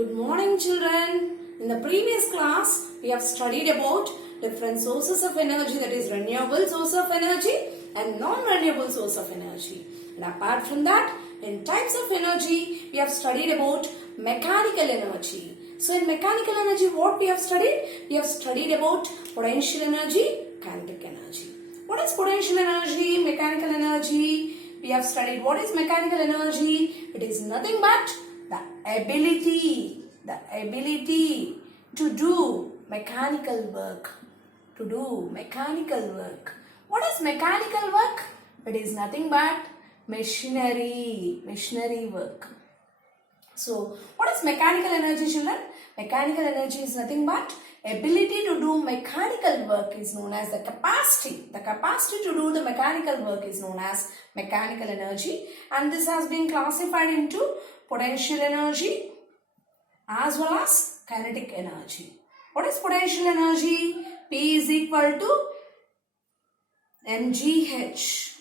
Good morning, children. In the previous class, we have studied about different sources of energy, that is renewable source of energy and non-renewable source of energy. And apart from that, in types of energy, we have studied about mechanical energy. So in mechanical energy, what we have studied? We have studied about potential energy, kinetic energy. What is potential energy, mechanical energy? We have studied what is mechanical energy. It is nothing but the ability to do mechanical work. What is mechanical work? It is nothing but machinery work. So, what is mechanical energy, children? Mechanical energy is nothing but ability to do mechanical work is known as the capacity. The capacity to do the mechanical work is known as mechanical energy, and this has been classified into potential energy as well as kinetic energy. What is potential energy? P is equal to mgh.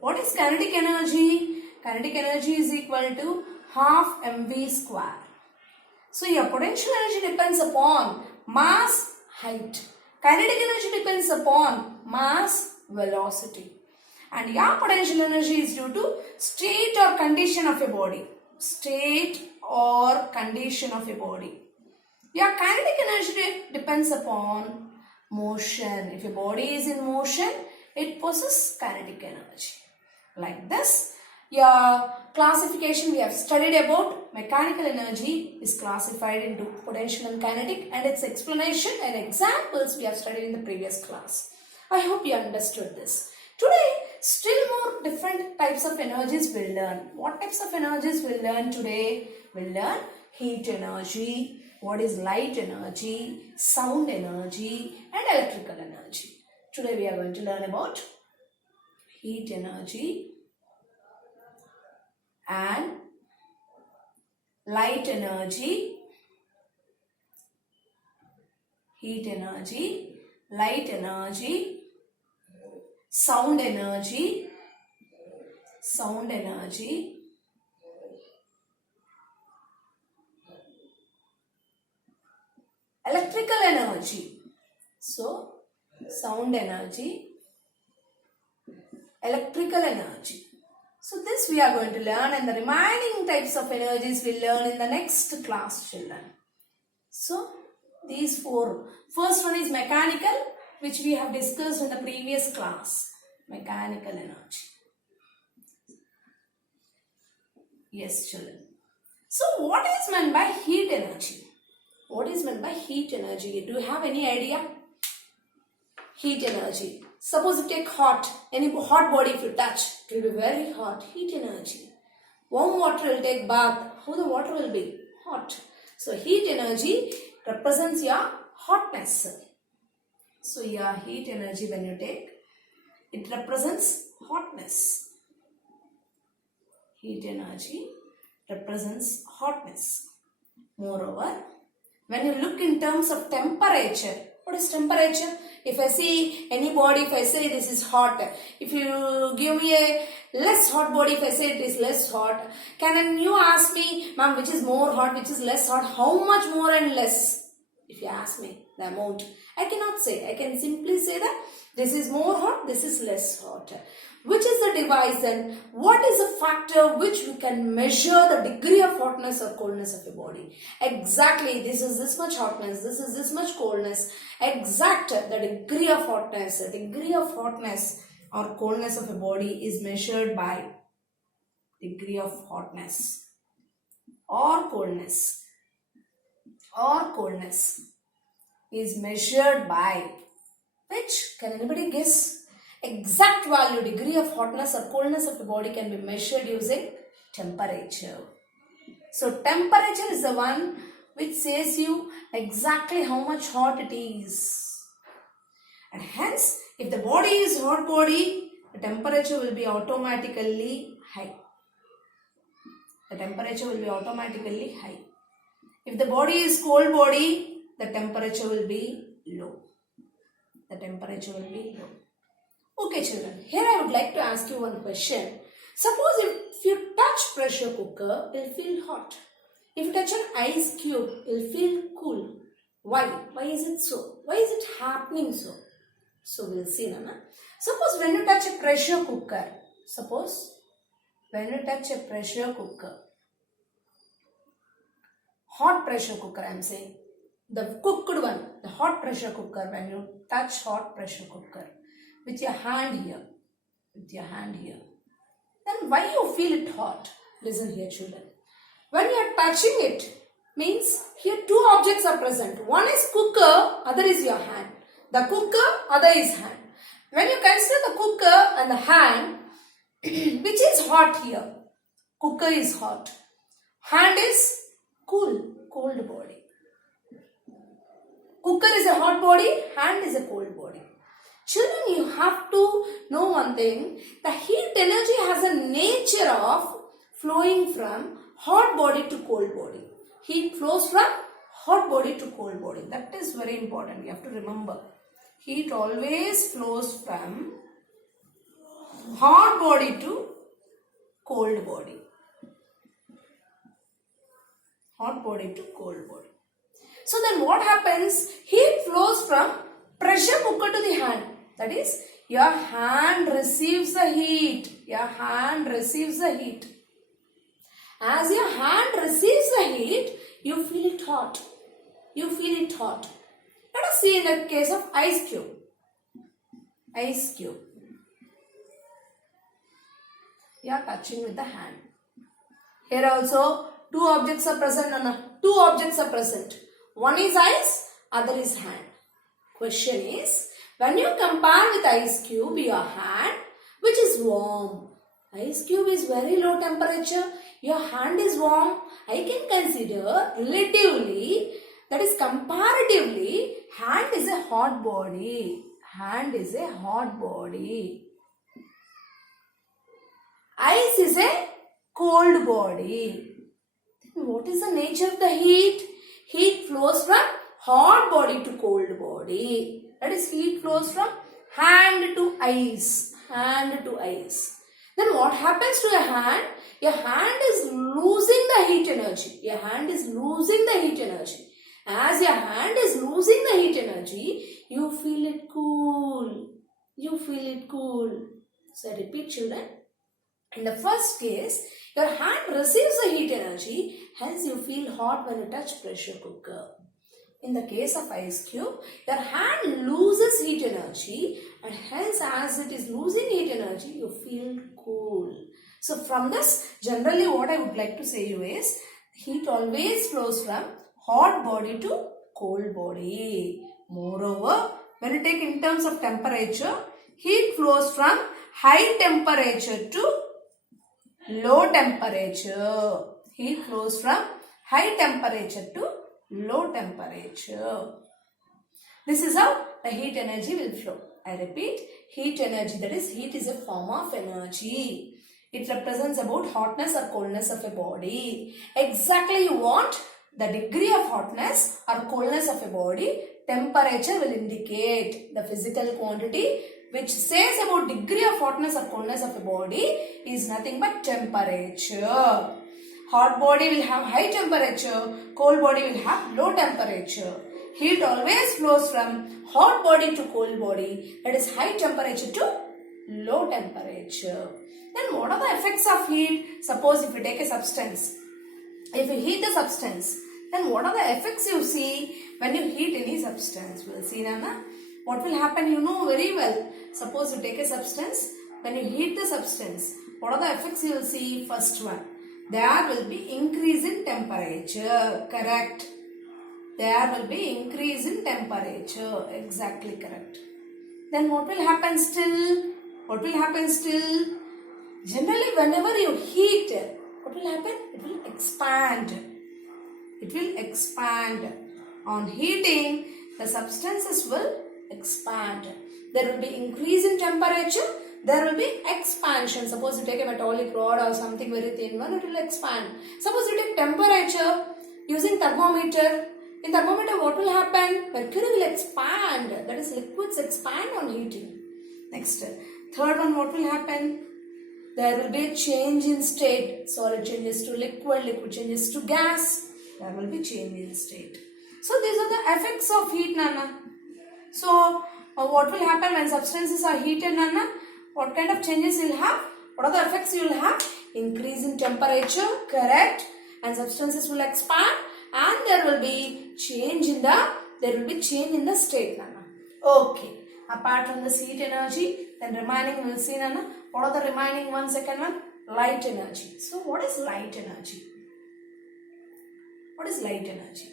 What is kinetic energy? Kinetic energy is equal to half mv square. So your potential energy depends upon mass, height. Kinetic energy depends upon mass, velocity. And your potential energy is due to state or condition of a body. Your kinetic energy depends upon motion. If a body is in motion, it possesses kinetic energy. Like this, your classification we have studied about mechanical energy is classified into potential and kinetic, and its explanation and examples we have studied in the previous class. I hope you understood this. Today, still more different types of energies we'll learn. What types of energies we'll learn today? We'll learn heat energy, what is light energy, sound energy, and electrical energy. Today we are going to learn about heat energy and light energy, heat energy, light energy, sound energy, electrical energy. So, sound energy, electrical energy. So this we are going to learn, and the remaining types of energies we'll learn in the next class, children. So these four. First one is mechanical, which we have discussed in the previous class. Mechanical energy. Yes, children. So what is meant by heat energy? What is meant by heat energy? Do you have any idea? Heat energy. Suppose you take any hot body, if you touch, it will be very hot. Heat energy. Warm water will take bath. How the water will be? Hot. So heat energy represents your hotness. So your heat energy when you take, it represents hotness. Heat energy represents hotness. Moreover, when you look in terms of temperature, what is temperature? If I see any body, if I say this is hot, if you give me a less hot body, if I say it is less hot, can you ask me, ma'am, which is more hot, which is less hot, how much more and less? If you ask me the amount, I cannot say. I can simply say that this is more hot, this is less hot. Which is the device and what is the factor which we can measure the degree of hotness or coldness of a body? Exactly, this is this much hotness, this is this much coldness. Exact the degree of hotness. The degree of hotness or coldness of a body is measured by degree of hotness or coldness is measured by which? Can anybody guess? Exact value, degree of hotness or coldness of the body can be measured using temperature. So temperature is the one which says you exactly how much hot it is. And hence, if the body is hot body, the temperature will be automatically high. If the body is cold body, the temperature will be low. Okay, children, here I would like to ask you one question. Suppose if you touch pressure cooker, it will feel hot. If you touch an ice cube, you'll feel cool. Why? Why is it so? Why is it happening so? So we'll see, Nana. Suppose when you touch a pressure cooker, hot pressure cooker I'm saying, the cooked one, the hot pressure cooker, when you touch hot pressure cooker with your hand here, then why you feel it hot? Listen here, children. When you are touching it, means here two objects are present. One is cooker, other is your hand. The cooker, other is hand. When you consider the cooker and the hand, which is hot here? Cooker is hot. Hand is cold body. Cooker is a hot body, hand is a cold body. Children, you have to know one thing. The heat energy has a nature of flowing from hot body to cold body. Heat flows from hot body to cold body. That is very important. You have to remember. Heat always flows from hot body to cold body. Hot body to cold body. So then what happens? Heat flows from pressure cooker to the hand. That is, your hand receives the heat. As your hand receives the heat, you feel it hot. Let us see in the case of ice cube. You are touching with the hand. Here also two objects are present. One is ice, other is hand. Question is, when you compare with ice cube, your hand, which is warm. Ice cube is very low temperature. Your hand is warm. I can consider relatively, that is comparatively, hand is a hot body. Ice is a cold body. Then what is the nature of the heat? Heat flows from hot body to cold body. That is, heat flows from hand to ice. Then what happens to your hand? Your hand is losing the heat energy. As your hand is losing the heat energy, you feel it cool. So I repeat, children. In the first case, your hand receives the heat energy, hence you feel hot when you touch pressure cooker. In the case of ice cube, your hand loses heat energy, and hence as it is losing heat energy, you feel cool. So from this, generally what I would like to say you is, heat always flows from hot body to cold body. Moreover, when you take in terms of temperature, heat flows from high temperature to low temperature. Low temperature. This is how the heat energy will flow. I repeat, heat energy, that is, heat is a form of energy. It represents about hotness or coldness of a body. Exactly you want the degree of hotness or coldness of a body, temperature will indicate the physical quantity which says about degree of hotness or coldness of a body is nothing but temperature. Hot body will have high temperature, cold body will have low temperature. Heat always flows from hot body to cold body, that is high temperature to low temperature. Then what are the effects of heat? Suppose if you take a substance, if you heat the substance, then what are the effects you see when you heat any substance? We'll see, Nana. What will happen, you know very well. Suppose you take a substance, when you heat the substance, what are the effects you will see? First one, there will be increase in temperature. Correct. There will be increase in temperature. Exactly correct. Then what will happen still? Generally, whenever you heat, what will happen? It will expand. On heating, the substances will expand. There will be increase in temperature. There will be expansion. Suppose you take a metallic rod or something very thin one, it will expand. Suppose you take temperature using thermometer. In thermometer, what will happen? Mercury will expand. That is, liquids expand on heating. Next, third one, what will happen? there will be a change in state. Solid changes to liquid, liquid changes to gas. There will be change in state. So these are the effects of heat, Nana. So what will happen when substances are heated, Nana? What kind of changes you will have? What are the effects you will have? Increase in temperature, correct? And substances will expand, and there will be change in the state, Nana. Okay. Apart from this heat energy, then remaining we'll see, Nana. What are the remaining one? Second one, light energy. So what is light energy? What is light energy?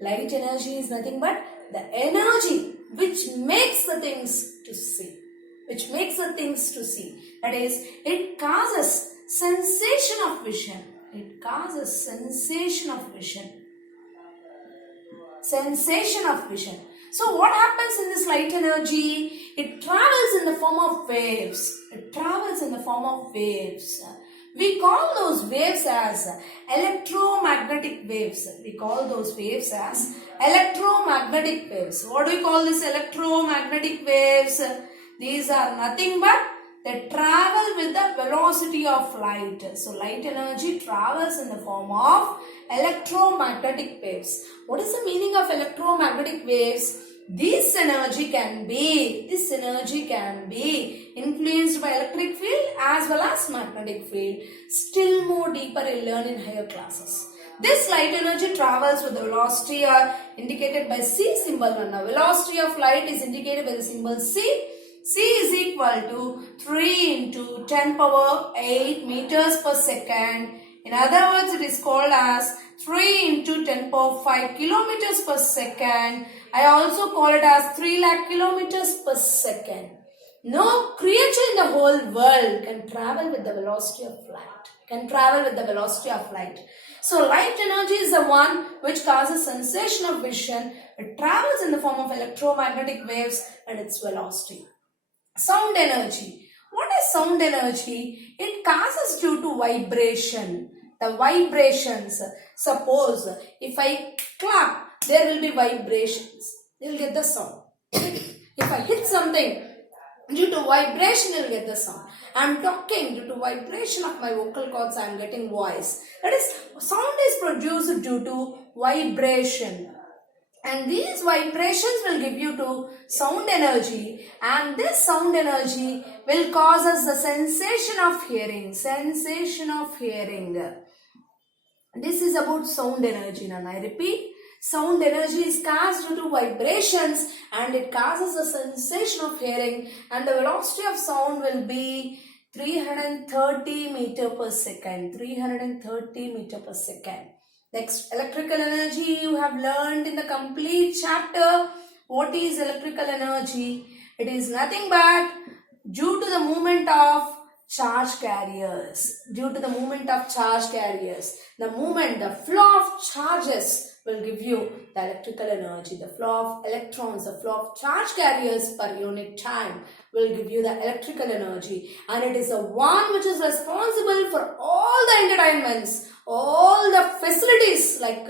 Light energy is nothing but the energy which makes the things to see. Which makes the things to see. That is, it causes sensation of vision. It causes sensation of vision. Sensation of vision. So what happens in this light energy? It travels in the form of waves. It travels in the form of waves. We call those waves as electromagnetic waves. We call those waves as electromagnetic waves. What do we call this electromagnetic waves? These are nothing but they travel with the velocity of light. So light energy travels in the form of electromagnetic waves. What is the meaning of electromagnetic waves? This energy can be influenced by electric field as well as magnetic field. Still more deeper you'll learn in higher classes. This light energy travels with the velocity indicated by C symbol. Now velocity of light is indicated by the symbol C. C is equal to 3 into 10 power 8 meters per second. In other words, it is called as 3 into 10 power 5 kilometers per second. I also call it as 3 lakh kilometers per second. No creature in the whole world can travel with the velocity of light. So light energy is the one which causes sensation of vision. It travels in the form of electromagnetic waves and its velocity. Sound energy. What is sound energy? It causes due to vibration. The vibrations. Suppose if I clap, there will be vibrations. You will get the sound. If I hit something, due to vibration you will get the sound. I am talking, due to vibration of my vocal cords I am getting voice. That is, sound is produced due to vibration. And these vibrations will give you to sound energy, and this sound energy will cause us the sensation of hearing. Sensation of hearing. This is about sound energy. And I repeat, sound energy is caused due to vibrations and it causes a sensation of hearing, and the velocity of sound will be 330 meter per second. 330 meter per second. Next, electrical energy you have learned in the complete chapter. What is electrical energy? It is nothing but due to the movement of charge carriers. Due to the movement of charge carriers. The flow of charges will give you the electrical energy. The flow of electrons, the flow of charge carriers per unit time will give you the electrical energy. And it is the one which is responsible for all the entertainments, all the facilities like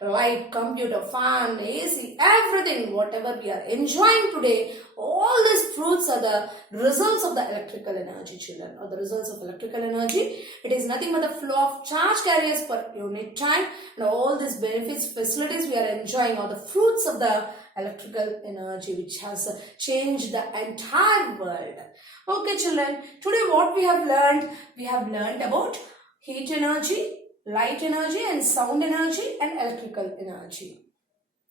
light, computer, fan, AC, everything, whatever we are enjoying today, all these fruits are the results of the electrical energy, children, or the results of electrical energy. It is nothing but the flow of charge carriers per unit time, and all these benefits, facilities we are enjoying are the fruits of the electrical energy which has changed the entire world. Okay, children, today what we have learned about heat energy, light energy, and sound energy, and electrical energy.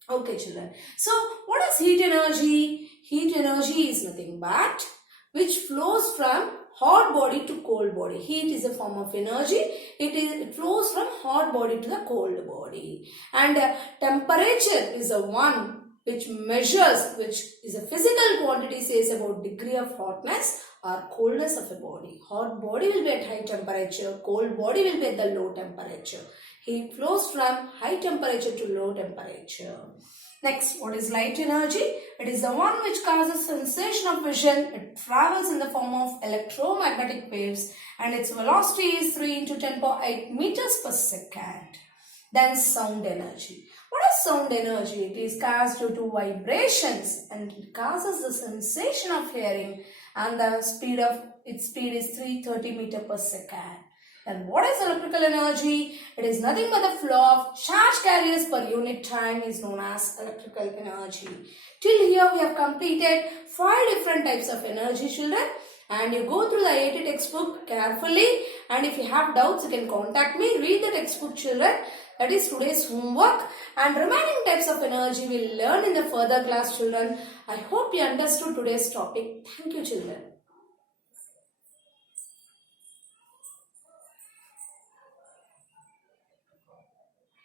Okay, children. So, what is heat energy? Heat energy is nothing but which flows from hot body to cold body. Heat is a form of energy. It flows from hot body to the cold body. And temperature is a one which measures, which is a physical quantity, says about degree of hotness or coldness of a body. Hot body will be at high temperature, cold body will be at the low temperature. Heat flows from high temperature to low temperature. Next, what is light energy? It is the one which causes sensation of vision. It travels in the form of electromagnetic waves and its velocity is 3 into 10 power 8 meters per second. Then sound energy. What is sound energy? It is caused due to vibrations and it causes the sensation of hearing, and the speed Its speed is 330 meters per second. And what is electrical energy? It is nothing but the flow of charge carriers per unit time is known as electrical energy. Till here we have completed 5 different types of energy, children. And you go through the IIT textbook carefully, and if you have doubts you can contact me. Read the textbook, children. That is today's homework, and remaining types of energy we will learn in the further class, children. I hope you understood today's topic. Thank you, children.